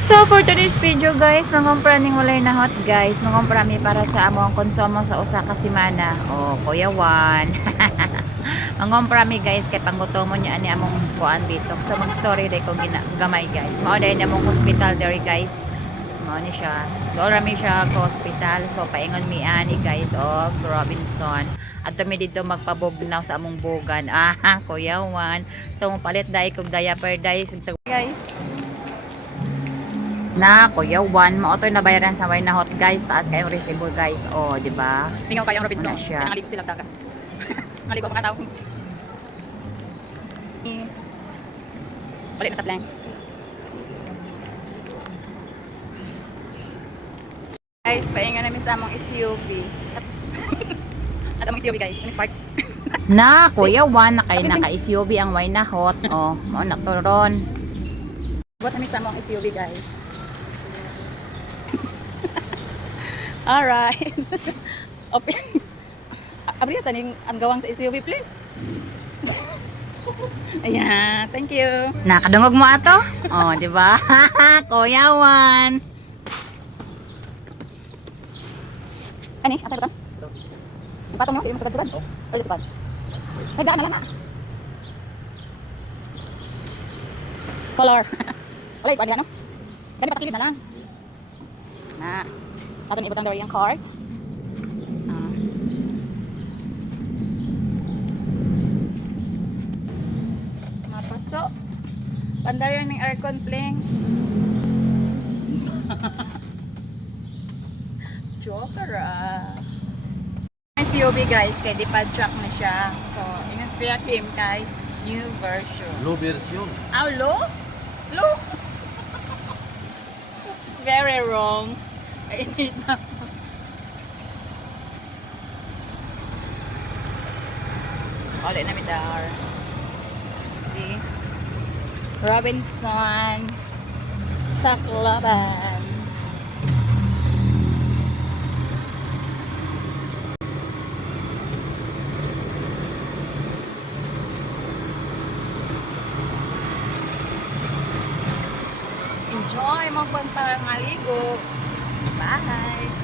So for today's video guys, mangumpra ning walay na hot guys. Mangumpra mi para sa among konsumo sa usa ka semana. Oh, Kuya Juan. Mangumpra mi guys kay panggutomon niya ani among kuan bitok. So mag story day ko gamay guys. Mao day among hospital dere guys. Mao ni siya. Doon rami siya ka hospital. So paingon mi ani guys og Robinson. At mi dito magpabugnaw sa among bugan. Kuya Juan. So palit dai kog diaper guys. Guys. Na Kuya Juan, mao toy nabayaran sa wine na hot guys, taas kayong resibo guys. Oh, di ba? Tingaw kayong Robinson. Ano siya? Naligo sila dagat. Naligo mga tao. Balik na taplang. Guys, painga namin sa among SUV. At among SUV guys, Miss Park. Na Kuya Juan, naka SUV ang wine na hot. Oh, mao na to ron. Buat namin sa among SUV guys. Alright. Open. Abriya sa ning ang gawang sa SUV please. Ayan, thank you. Nakadungog mo ato? Oh, di ba? Kuya Juan. Ani, asa ba? Ipatong mo, pili mo sugad-sugad. Oh, pili sugad. Hagaan na lang na. Color. Wala ipa diha no? Gani patikilid na lang. Na. Atin ibutang dari yung card. Mapaso. Pandari yung aircon pling. Joker SUV guys, kay di pa truck na siya. So, in-inspire him kay new version. Low version. Low? Low? Very wrong. I need na. Ulit na midar. See? Robinson. Saklaban. Enjoy! Magpunta maligo. Bye!